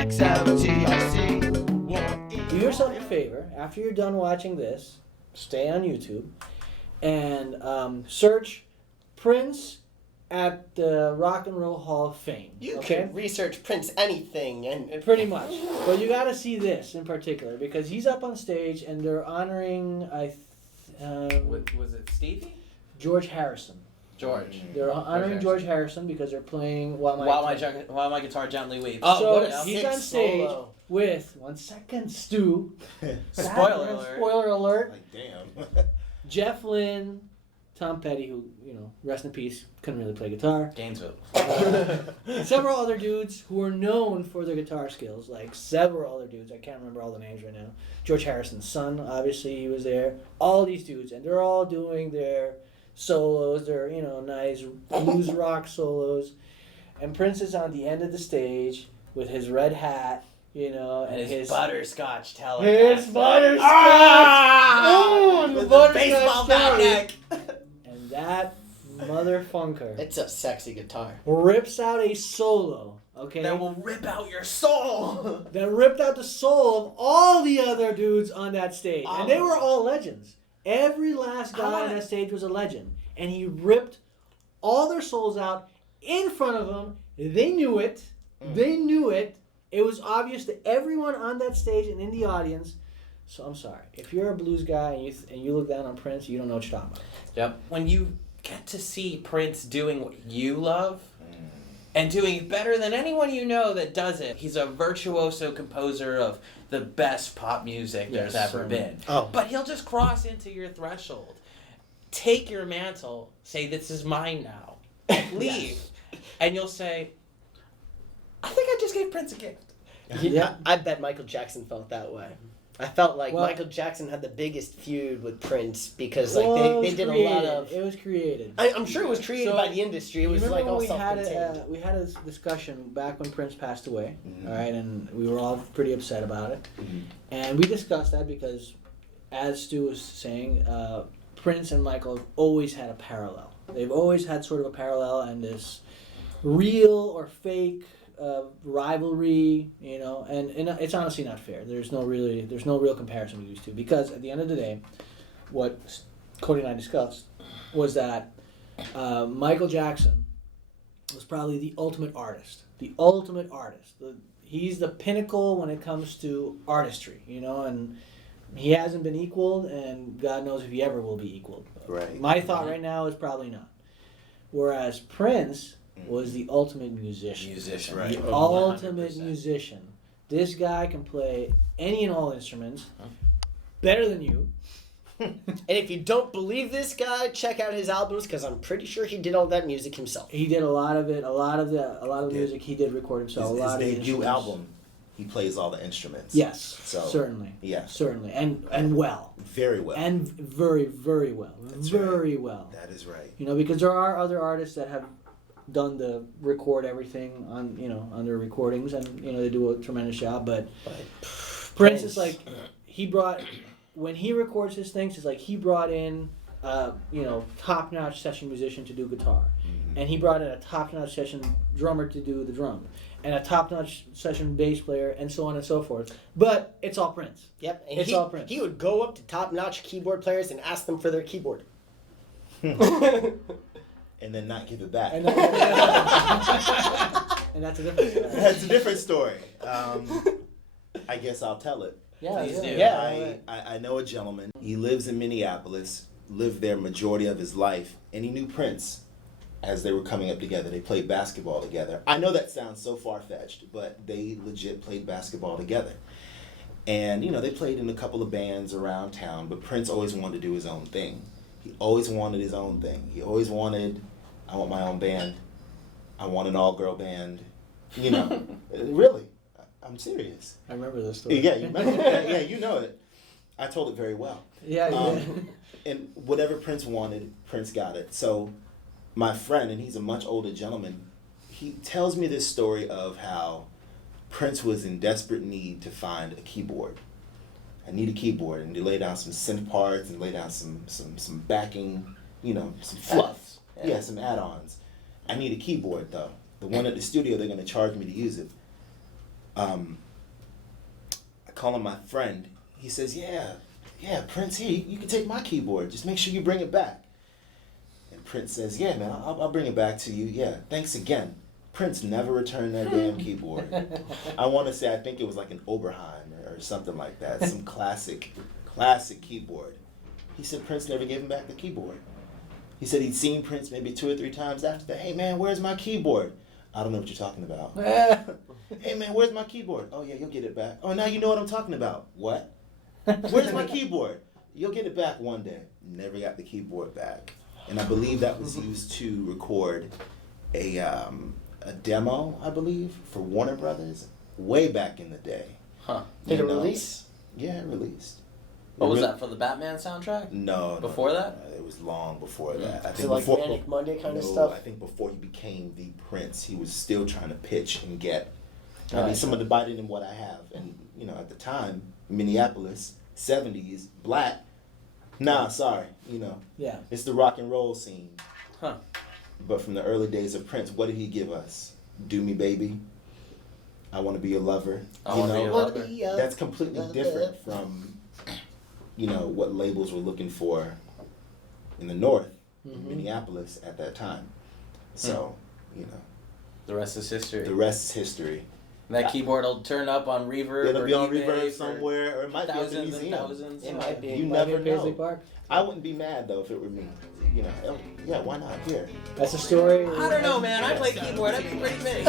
Do yourself a favor, after you're done watching this, stay on YouTube and search Prince at the Rock and Roll Hall of Fame. You can research Prince anything and pretty much. But you got to see this in particular because he's up on stage and they're honoring was it Stevie? George Harrison. George. They're honoring George Harrison because they're playing While My Guitar Gently Weeps. Oh, so he's on stage solo. With 1 second, Stu. Spoiler alert. Like damn. Jeff Lynne, Tom Petty, who rest in peace, couldn't really play guitar. Gainesville. Several other dudes who are known for their guitar skills, like several other dudes. I can't remember all the names right now. George Harrison's son, obviously, he was there. All these dudes, and they're all doing their solos. They're nice blues rock solos, and Prince is on the end of the stage with his red hat, and his butterscotch telly. His butterscotch. With the baseball bat neck. And that motherfunker. It's a sexy guitar. Rips out a solo. Okay. That will rip out your soul. That ripped out the soul of all the other dudes on that stage, and they were all legends. Every last guy on that stage was a legend. And he ripped all their souls out in front of them. They knew it. They knew it. It was obvious to everyone on that stage and in the audience. So I'm sorry. If you're a blues guy and you look down on Prince, you don't know what you're talking about. Yep. When you get to see Prince doing what you love and doing it better than anyone you know that does it, he's a virtuoso composer of the best pop music there's ever been. Oh. But he'll just cross into your threshold, take your mantle, say, "This is mine now," leave, and you'll say, "I think I just gave Prince a gift." Yeah, I bet Michael Jackson felt that way. I felt like Michael Jackson had the biggest feud with Prince because they did a lot of. It was created. I'm sure it was created by the industry. It was like all self-contained. We had a discussion back when Prince passed away, all right, and we were all pretty upset about it, and we discussed that because, as Stu was saying, Prince and Michael have always had a parallel. They've always had sort of a parallel and this real or fake rivalry, and it's honestly not fair. There's no real comparison with these two because at the end of the day, what Cody and I discussed was that Michael Jackson was probably the ultimate artist. He's the pinnacle when it comes to artistry, and he hasn't been equaled, and God knows if he ever will be equaled. Right. My thought right now is probably not. Whereas Prince was the ultimate musician. Right. The ultimate musician. This guy can play any and all instruments better than you. And if you don't believe this guy, check out his albums because I'm pretty sure he did all that music himself. He did a lot of it. A lot of the music he did record himself. His debut album, he plays all the instruments. Yes, So certainly. Yeah. Certainly, and well. Very well. And very, very well. That's very right. well. That is right. Because there are other artists that have done the record everything on their recordings, and they do a tremendous job. But Prince is like when he records his things, it's like he brought in top-notch session musician to do guitar, and he brought in a top-notch session drummer to do the drum, and a top-notch session bass player, and so on and so forth. But it's all Prince. Yep, and it's all Prince. He would go up to top-notch keyboard players and ask them for their keyboard. And then not give it back. And that's a different story. That's a different story. I guess I'll tell it. Yeah, Please do. Yeah. I know a gentleman. He lives in Minneapolis, lived there majority of his life, and he knew Prince as they were coming up together. They played basketball together. I know that sounds so far-fetched, but they legit played basketball together. And, they played in a couple of bands around town, but Prince always wanted to do his own thing. He always wanted his own thing. He always wanted, I want my own band. I want an all-girl band. Really. I'm serious. I remember this story. Yeah, you remember that? Yeah, you know it. I told it very well. Yeah. And whatever Prince wanted, Prince got it. So my friend, and he's a much older gentleman, he tells me this story of how Prince was in desperate need to find a keyboard. I need a keyboard, and they lay down some synth parts and lay down some backing, some fluff. Yeah, some add-ons. I need a keyboard though. The one at the studio, they're going to charge me to use it. I call him my friend. He says, yeah, Prince, here, you can take my keyboard. Just make sure you bring it back. And Prince says, yeah, man, I'll bring it back to you. Yeah, thanks again. Prince never returned that damn keyboard. I want to say, I think it was like an Oberheim or something like that. Some classic keyboard. He said Prince never gave him back the keyboard. He said he'd seen Prince maybe 2 or 3 times after that. Hey, man, where's my keyboard? I don't know what you're talking about. Hey, man, where's my keyboard? Oh, yeah, you'll get it back. Oh, now you know what I'm talking about. What? Where's my keyboard? You'll get it back one day. Never got the keyboard back. And I believe that was used to record a demo, I believe, for Warner Brothers way back in the day. Huh. Did it release? Yeah, it released. What was that, for the Batman soundtrack? No. Before that? It was long before that. I Is think it like before, Manic Monday kind of no, stuff? I think before he became the Prince, he was still trying to pitch and get. I mean, Right. some of the body in what I have, and at the time, Minneapolis, 70s, black. Nah, sorry, Yeah. it's the rock and roll scene. Huh. But from the early days of Prince, what did he give us? Do Me Baby. I Want to Be a Lover. I Wanna Be a Lover. That's completely different from, what labels were looking for in the North, in Minneapolis at that time. So, The rest is history. the rest is history. That keyboard will turn up on Reverb. It'll or be on eBay Reverb for somewhere, or it might be at the thousands and museum. thousands. It might be. You Might never be at Paisley know. Park. I wouldn't be mad though if it were me. Yeah, why not? Here. That's a story. I don't know, man. I play keyboard. I'd be pretty big.